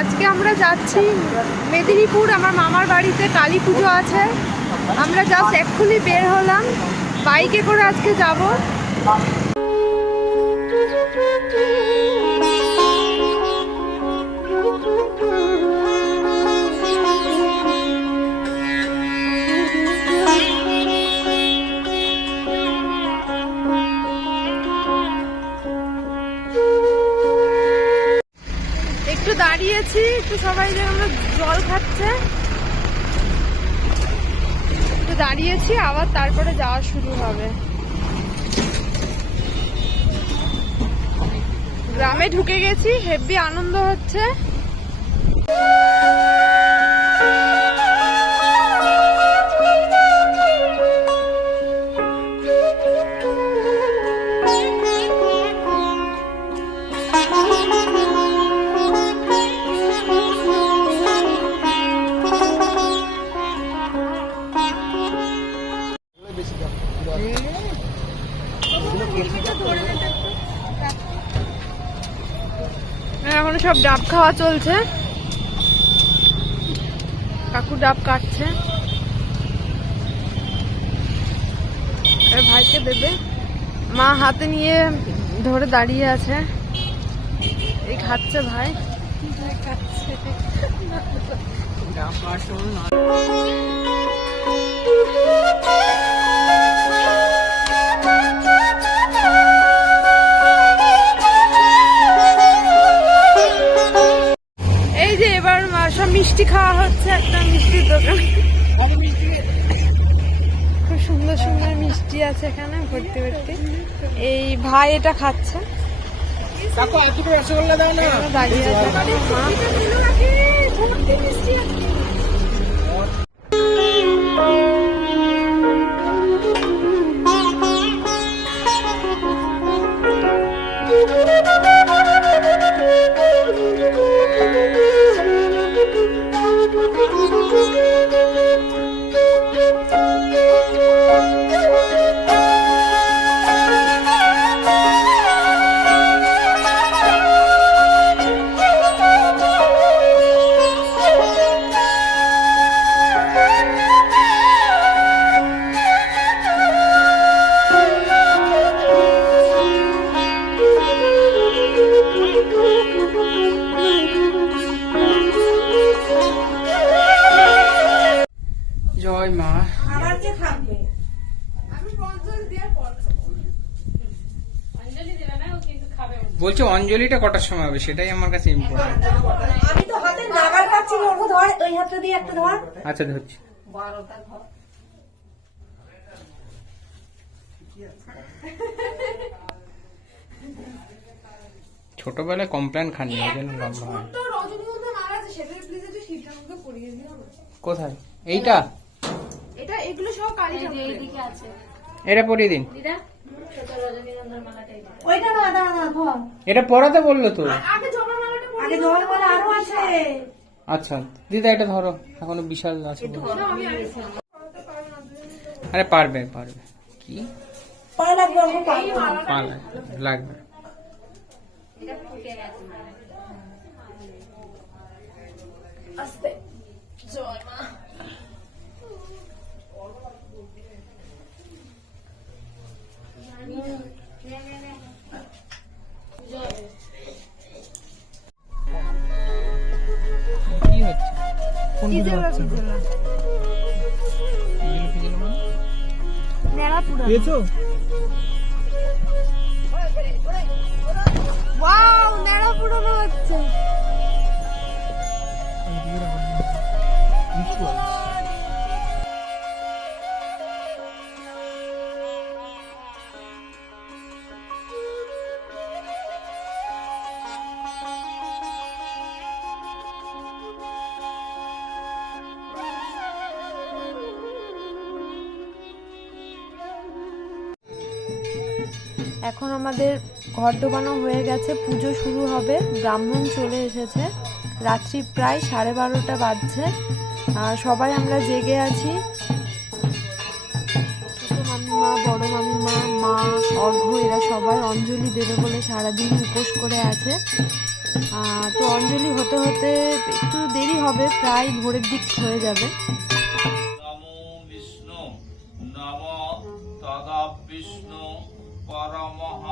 আজকে আমরা যাচ্ছি মেদিনীপুর, আমার মামার বাড়িতে কালী পুজো আছে। আমরা জাস্ট এক্ষুনি বের হলাম। বাইকে করে আজকে যাব। একটু সবাই যে আমরা জল খাচ্ছে। একটু দাঁড়িয়েছি, আবার তারপরে যাওয়া শুরু হবে। গ্রামে ঢুকে গেছি হেভি আনন্দ হচ্ছে। সব ডাব খাওয়া চলছে। কাকু ডাব কাটছে। আর ভাইকে দেবে। মা হাতে নিয়ে ধরে দাঁড়িয়ে আছে। এই খাচ্ছে ভাই। খাচ্ছে এই এই ভাই এটা খাচ্ছে। দাঁড়িয়ে বলছো অঞ্জলিটা কটার সময় হবে? সেটাই আমার কাছে ইম্পর্টেন্ট আমি তো হাতে নাগাল পাচ্ছি না, ওরকম ধর ওই হাতে দিয়ে একটা ধর। আচ্ছা ধরছি। ছোটবেলায় কমপ্লেন লম্বা হয় কোথায়? এইটা? এটা এগুলো সব কালী। এটা পরিয়ে দিন। ওইটা না দাঁড়া না ধর। এটা পড়াতে বলল তো। আগে জবা মালাটা পরে আগে মালা আরও আছে। আচ্ছা দিদা এটা ধরো এখনও বিশাল আছে আরে পারবে পারবে। কি? পালা লাগবে। লাগবে পারব না। পা পেয়েছ ওয়াও নেড়া পুরনো হচ্ছে এখন আমাদের ঘর ডোবানো হয়ে গেছে, পুজো শুরু হবে, ব্রাহ্মণ চলে এসেছে, রাত্রি প্রায় সাড়ে বারোটা বাজছে সবাই আমরা জেগে আছি। মামিমা, বড় মামিমা, মা অর্ঘ্য এরা সবাই অঞ্জলি দেবে বলে সারাদিন উপোস করে আছে। তো অঞ্জলি হতে হতে একটু দেরি হবে, প্রায় ভোরের দিক হয়ে যাবে। বিষ্ণু, নম তদা বিষ্ণু পরমঃ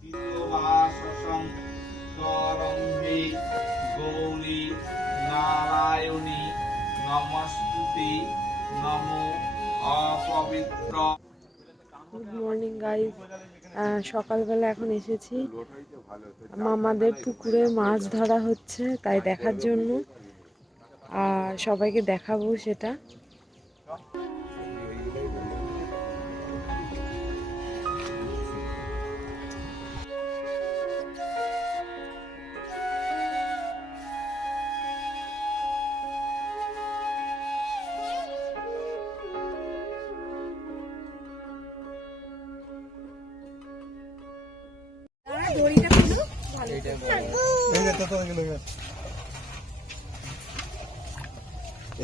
তিরবাসসং করম্ভি গৌরী নারায়ণী নমস্তুতি নমো অপবিত্র গুড মর্নিং গাইজ সকালবেলা এখন এসেছি। মামাদের পুকুরে মাছ ধরা হচ্ছে, তাই দেখার জন্য। আর সবাইকে দেখাবো সেটা।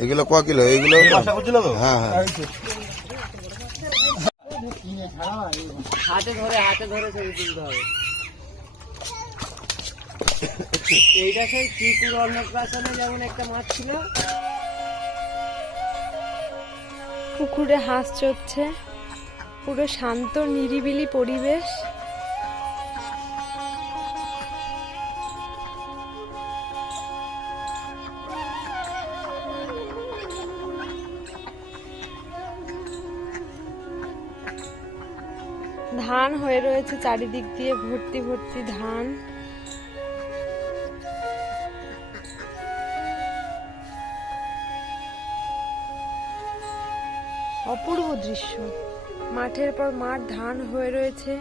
এগুলো ক কিলো? এগুলো হ্যাঁ হ্যাঁ। হাতে ধরে হাতে ধরে ছবি তুলতে হবে। এইটা সেই ত্রিপুর অন্নপ্রাশনে যেমন একটা মাছ ছিল। পুকুরে হাঁস চড়ছে। পুরো শান্ত নিরিবিলি পরিবেশ। ধান হয়ে রয়েছে চারিদিক দিয়ে, ভর্তি ভর্তি ধান। অপূর্ব দৃশ্য। মাঠের পর মাঠ, ধান হয়ে রয়েছে।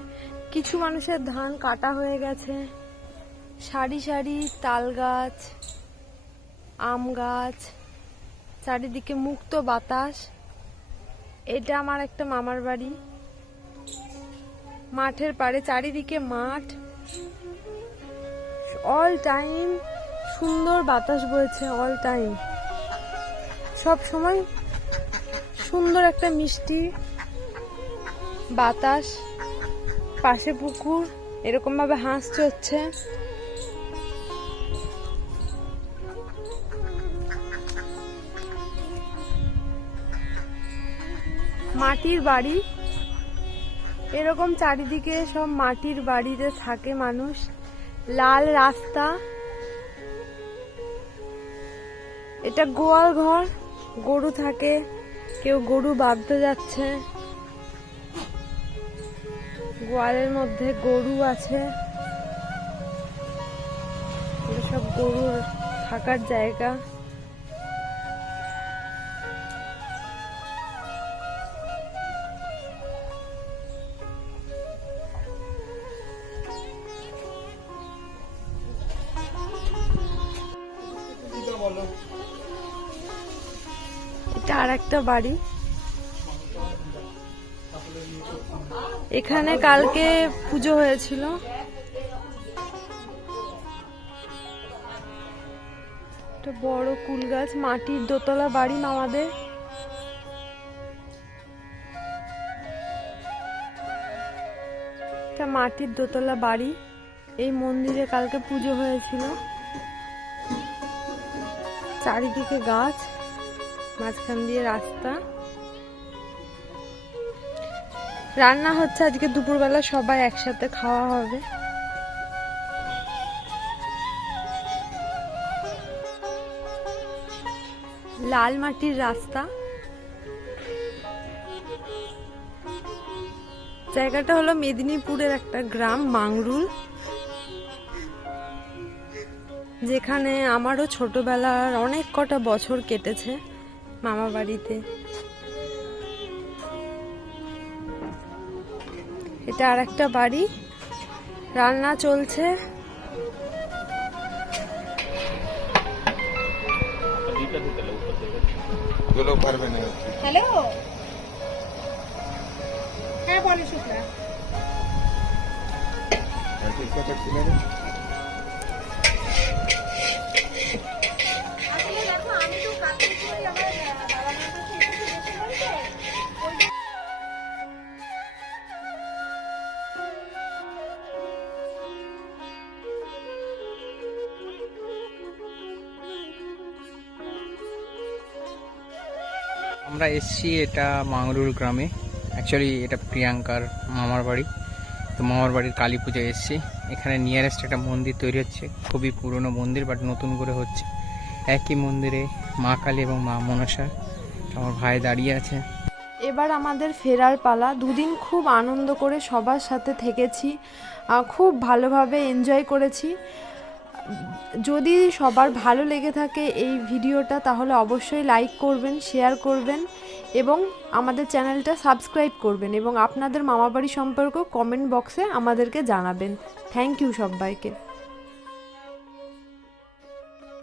কিছু মানুষের ধান কাটা হয়ে গেছে। সারি সারি তাল গাছ, আম গাছ, চারিদিকে মুক্ত বাতাস। এটা আমার একটা মামার বাড়ি। মাঠের পাড়ে, চারিদিকে মাঠ। অল টাইম সুন্দর বাতাস বইছে অল টাইম সব সময় সুন্দর একটা মিষ্টি বাতাস, পাশে পুকুর, এরকম ভাবে হাঁস চড়ছে মাটির বাড়ি এরকম চারিদিকে সব মাটির বাড়িতে থাকে মানুষ। লাল রাস্তা। এটা গোয়াল ঘর। গরু থাকে। কেউ গরু বাঁধতে যাচ্ছে। গোয়ালের মধ্যে গরু আছে। সব গরুর থাকার জায়গা। এটা আর একটা বাড়ি। এখানে কালকে পুজো হয়েছিল। একটা বড় কুল গাছ, মাটির দোতলা বাড়ি মামাদের। একটা মাটির দোতলা বাড়ি। এই মন্দিরে কালকে পুজো হয়েছিল। চারিদিকে গাছ। মাঝখান দিয়ে রাস্তা। রান্না হচ্ছে আজকে দুপুরবেলা সবাই একসাথে খাওয়া হবে। লাল মাটির রাস্তা। জায়গাটা হলো মেদিনীপুরের একটা গ্রাম, মাংরুল। যেখানে আমারও ছোটবেলার অনেক কটা বছর কেটেছে। মামা বাড়িতে। এটা আর একটা বাড়ি। রান্না চলছে। হ্যালো? হ্যাঁ বলে শুক্লা। আমরা এসছি এটা মাংরুল গ্রামে। অ্যাকচুয়ালি এটা প্রিয়াঙ্কার মামার বাড়ি। তো মামার বাড়ির কালী পুজোয় এসছি। এখানে নিয়ারেস্ট একটা মন্দির তৈরি হচ্ছে। খুবই পুরনো মন্দির বাট নতুন করে হচ্ছে। একই মন্দিরে মা কালী এবং মা মনসা। আমার ভাই দাঁড়িয়ে আছে। এবার আমাদের ফেরার পালা। দুদিন খুব আনন্দ করে সবার সাথে থেকেছি। খুব ভালোভাবে এনজয় করেছি। যদি সবার ভালো লেগে থাকে এই ভিডিওটা, তাহলে অবশ্যই লাইক করবেন শেয়ার করবেন এবং আমাদের চ্যানেলটা সাবস্ক্রাইব করবেন এবং আপনাদের মামাবাড়ি সম্পর্ক কমেন্ট বক্সে আমাদেরকে জানাবেন। থ্যাংক ইউ সবাইকে।